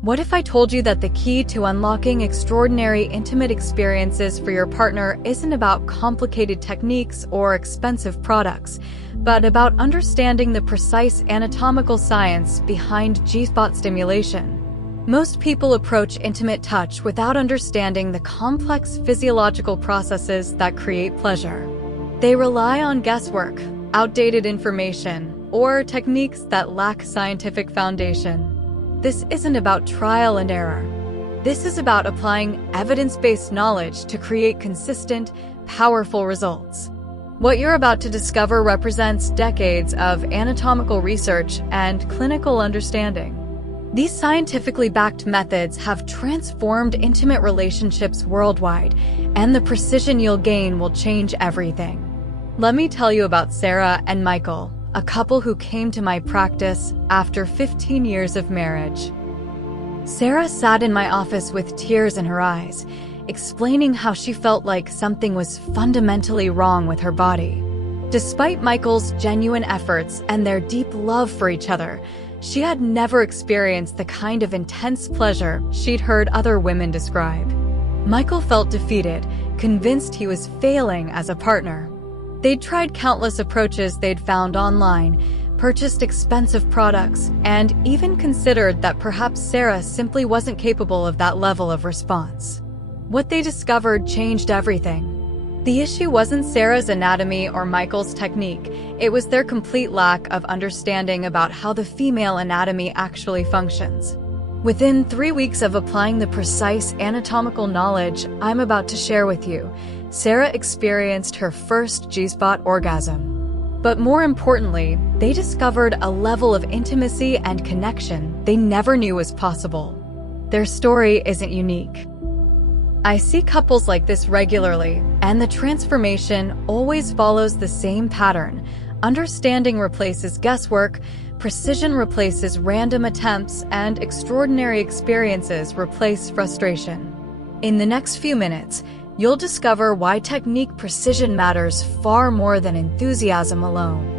What if I told you that the key to unlocking extraordinary intimate experiences for your partner isn't about complicated techniques or expensive products, but about understanding the precise anatomical science behind G-spot stimulation? Most people approach intimate touch without understanding the complex physiological processes that create pleasure. They rely on guesswork, outdated information, or techniques that lack scientific foundation. This isn't about trial and error. This is about applying evidence-based knowledge to create consistent, powerful results. What you're about to discover represents decades of anatomical research and clinical understanding. These scientifically backed methods have transformed intimate relationships worldwide, and the precision you'll gain will change everything. Let me tell you about Sarah and Michael, a couple who came to my practice after 15 years of marriage. Sarah sat in my office with tears in her eyes, explaining how she felt like something was fundamentally wrong with her body. Despite Michael's genuine efforts and their deep love for each other, she had never experienced the kind of intense pleasure she'd heard other women describe. Michael felt defeated, convinced he was failing as a partner. They'd tried countless approaches they'd found online, purchased expensive products, and even considered that perhaps Sarah simply wasn't capable of that level of response. What they discovered changed everything. The issue wasn't Sarah's anatomy or Michael's technique, it was their complete lack of understanding about how the female anatomy actually functions. Within 3 weeks of applying the precise anatomical knowledge I'm about to share with you, Sarah experienced her first G-spot orgasm. But more importantly, they discovered a level of intimacy and connection they never knew was possible. Their story isn't unique. I see couples like this regularly, and the transformation always follows the same pattern. Understanding replaces guesswork, precision replaces random attempts, and extraordinary experiences replace frustration. In the next few minutes, you'll discover why technique precision matters far more than enthusiasm alone.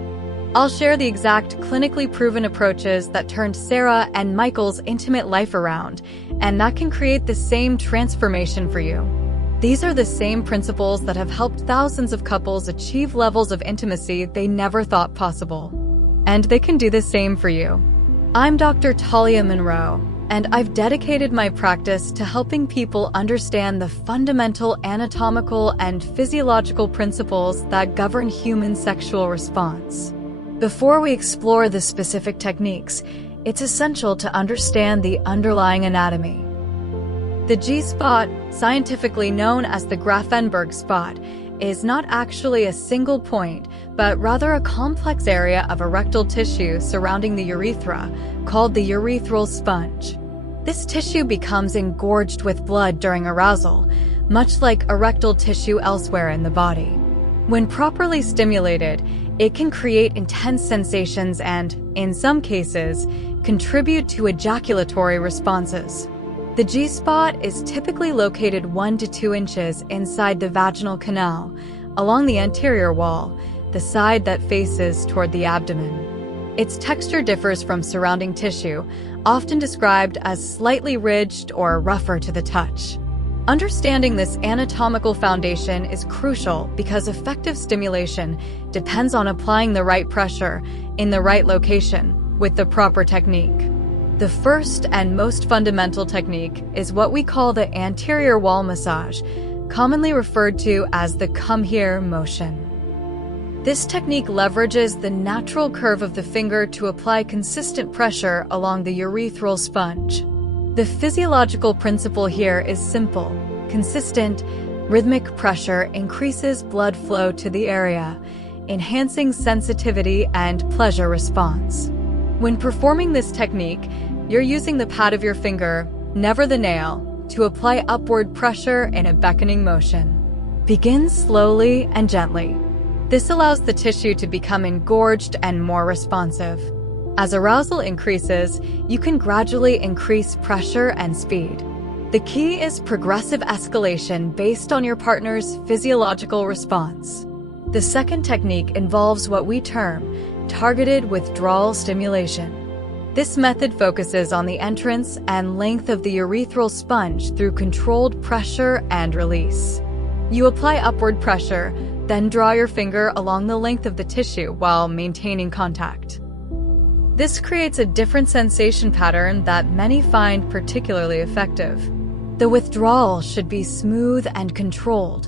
I'll share the exact clinically proven approaches that turned Sarah and Michael's intimate life around, and that can create the same transformation for you. These are the same principles that have helped thousands of couples achieve levels of intimacy they never thought possible. And they can do the same for you. I'm Dr. Talia Monroe, and I've dedicated my practice to helping people understand the fundamental anatomical and physiological principles that govern human sexual response. Before we explore the specific techniques, it's essential to understand the underlying anatomy. The G-spot, scientifically known as the Grafenberg spot, is not actually a single point, but rather a complex area of erectile tissue surrounding the urethra, called the urethral sponge. This tissue becomes engorged with blood during arousal, much like erectile tissue elsewhere in the body. When properly stimulated, it can create intense sensations and, in some cases, contribute to ejaculatory responses. The G-spot is typically located 1 to 2 inches inside the vaginal canal, along the anterior wall, the side that faces toward the abdomen. Its texture differs from surrounding tissue, often described as slightly ridged or rougher to the touch. Understanding this anatomical foundation is crucial because effective stimulation depends on applying the right pressure in the right location with the proper technique. The first and most fundamental technique is what we call the anterior wall massage, commonly referred to as the come here motion. This technique leverages the natural curve of the finger to apply consistent pressure along the urethral sponge. The physiological principle here is simple. Consistent, rhythmic pressure increases blood flow to the area, enhancing sensitivity and pleasure response. When performing this technique, you're using the pad of your finger, never the nail, to apply upward pressure in a beckoning motion. Begin slowly and gently. This allows the tissue to become engorged and more responsive. As arousal increases, you can gradually increase pressure and speed. The key is progressive escalation based on your partner's physiological response. The second technique involves what we term targeted withdrawal stimulation. This method focuses on the entrance and length of the urethral sponge through controlled pressure and release. You apply upward pressure, then draw your finger along the length of the tissue while maintaining contact. This creates a different sensation pattern that many find particularly effective. The withdrawal should be smooth and controlled,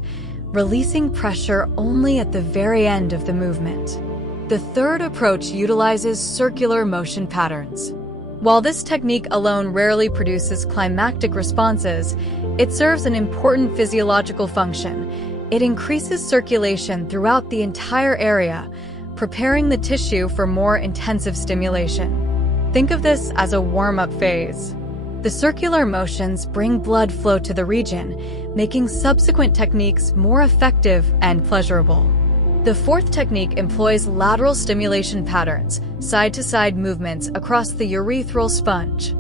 releasing pressure only at the very end of the movement. The third approach utilizes circular motion patterns. While this technique alone rarely produces climactic responses, it serves an important physiological function. It increases circulation throughout the entire area, preparing the tissue for more intensive stimulation. Think of this as a warm-up phase. The circular motions bring blood flow to the region, making subsequent techniques more effective and pleasurable. The fourth technique employs lateral stimulation patterns, side-to-side movements across the urethral sponge.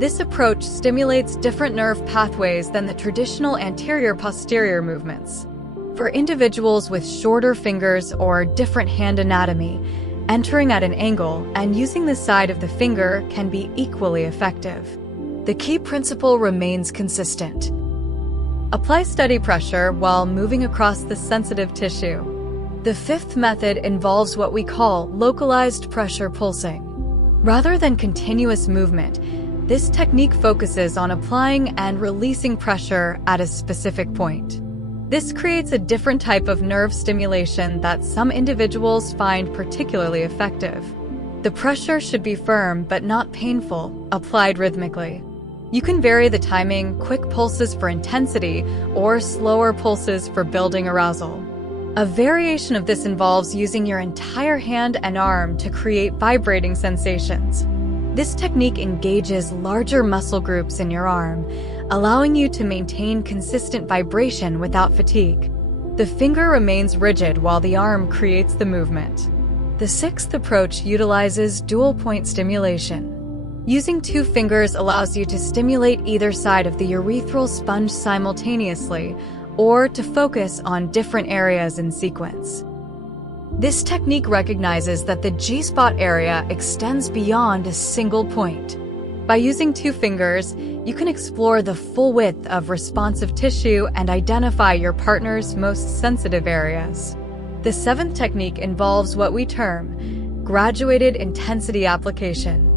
This approach stimulates different nerve pathways than the traditional anterior-posterior movements. For individuals with shorter fingers or different hand anatomy, entering at an angle and using the side of the finger can be equally effective. The key principle remains consistent. Apply steady pressure while moving across the sensitive tissue. The fifth method involves what we call localized pressure pulsing. Rather than continuous movement, this technique focuses on applying and releasing pressure at a specific point. This creates a different type of nerve stimulation that some individuals find particularly effective. The pressure should be firm but not painful, applied rhythmically. You can vary the timing, quick pulses for intensity, or slower pulses for building arousal. A variation of this involves using your entire hand and arm to create vibrating sensations. This technique engages larger muscle groups in your arm, allowing you to maintain consistent vibration without fatigue. The finger remains rigid while the arm creates the movement. The sixth approach utilizes dual-point stimulation. Using two fingers allows you to stimulate either side of the urethral sponge simultaneously, or to focus on different areas in sequence. This technique recognizes that the G-spot area extends beyond a single point. By using two fingers, you can explore the full width of responsive tissue and identify your partner's most sensitive areas. The seventh technique involves what we term graduated intensity application.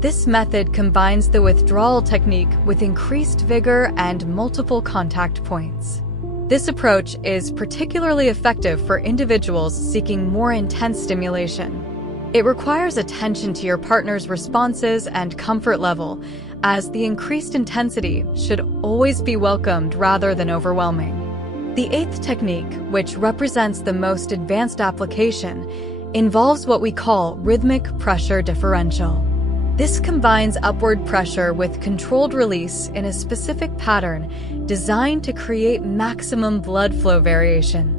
This method combines the withdrawal technique with increased vigor and multiple contact points. This approach is particularly effective for individuals seeking more intense stimulation. It requires attention to your partner's responses and comfort level, as the increased intensity should always be welcomed rather than overwhelming. The eighth technique, which represents the most advanced application, involves what we call rhythmic pressure differential. This combines upward pressure with controlled release in a specific pattern designed to create maximum blood flow variation.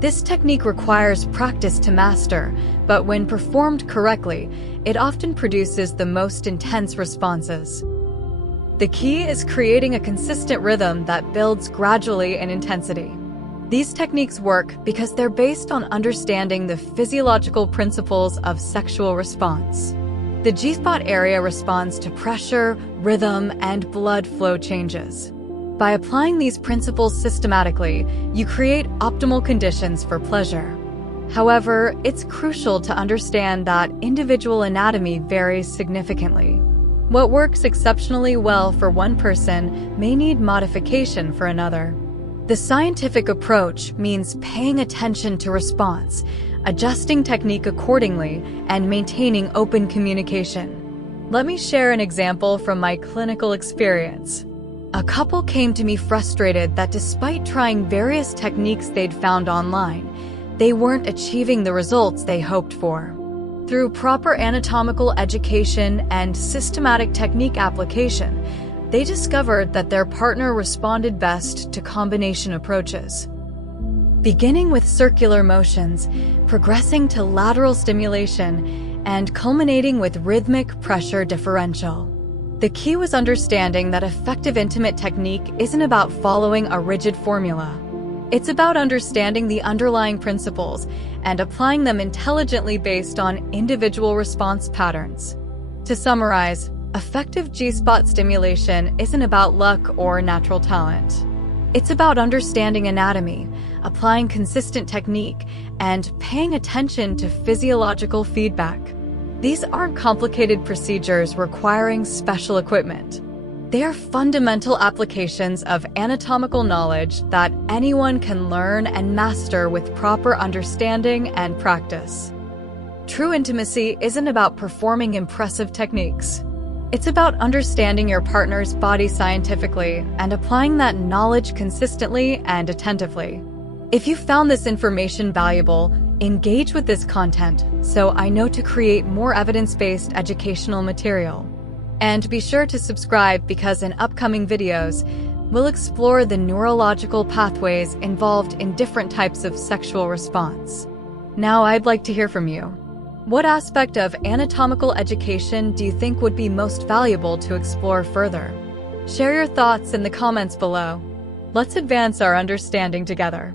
This technique requires practice to master, but when performed correctly, it often produces the most intense responses. The key is creating a consistent rhythm that builds gradually in intensity. These techniques work because they're based on understanding the physiological principles of sexual response. The G-spot area responds to pressure, rhythm, and blood flow changes. By applying these principles systematically, you create optimal conditions for pleasure. However, it's crucial to understand that individual anatomy varies significantly. What works exceptionally well for one person may need modification for another. The scientific approach means paying attention to response, adjusting technique accordingly, and maintaining open communication. Let me share an example from my clinical experience. A couple came to me frustrated that despite trying various techniques they'd found online, they weren't achieving the results they hoped for. Through proper anatomical education and systematic technique application, they discovered that their partner responded best to combination approaches. Beginning with circular motions, progressing to lateral stimulation, and culminating with rhythmic pressure differential. The key was understanding that effective intimate technique isn't about following a rigid formula. It's about understanding the underlying principles and applying them intelligently based on individual response patterns. To summarize, effective G-spot stimulation isn't about luck or natural talent. It's about understanding anatomy, applying consistent technique, and paying attention to physiological feedback. These aren't complicated procedures requiring special equipment. They are fundamental applications of anatomical knowledge that anyone can learn and master with proper understanding and practice. True intimacy isn't about performing impressive techniques. It's about understanding your partner's body scientifically and applying that knowledge consistently and attentively. If you found this information valuable, engage with this content so I know to create more evidence-based educational material. And be sure to subscribe because in upcoming videos, we'll explore the neurological pathways involved in different types of sexual response. Now I'd like to hear from you. What aspect of anatomical education do you think would be most valuable to explore further? Share your thoughts in the comments below. Let's advance our understanding together.